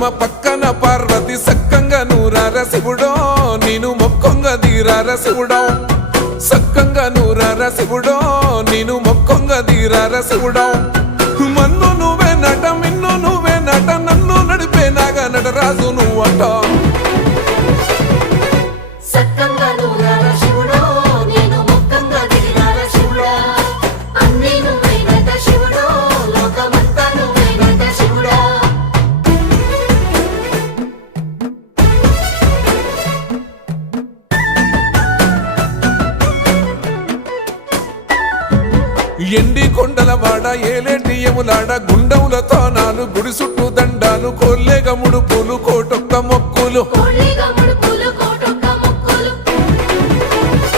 పద్మ పక్కన పార్వతి సక్కంగా నూరార శివుడో నేను మొక్కొంగ దీరార శివుడో సక్కంగా నూరార శివుడో నేను మొక్కొంగ దీరార శివుడో మన్ను నువ్వే నట మిన్ను నువ్వే నట నన్ను నడిపే నాగా నటరాజు నువ్వట ఎండి కొండల వాడ ఏలేటి యములాడ గుండములతో నాలు గుడి చుట్టూ దండాలు కోల్లేగము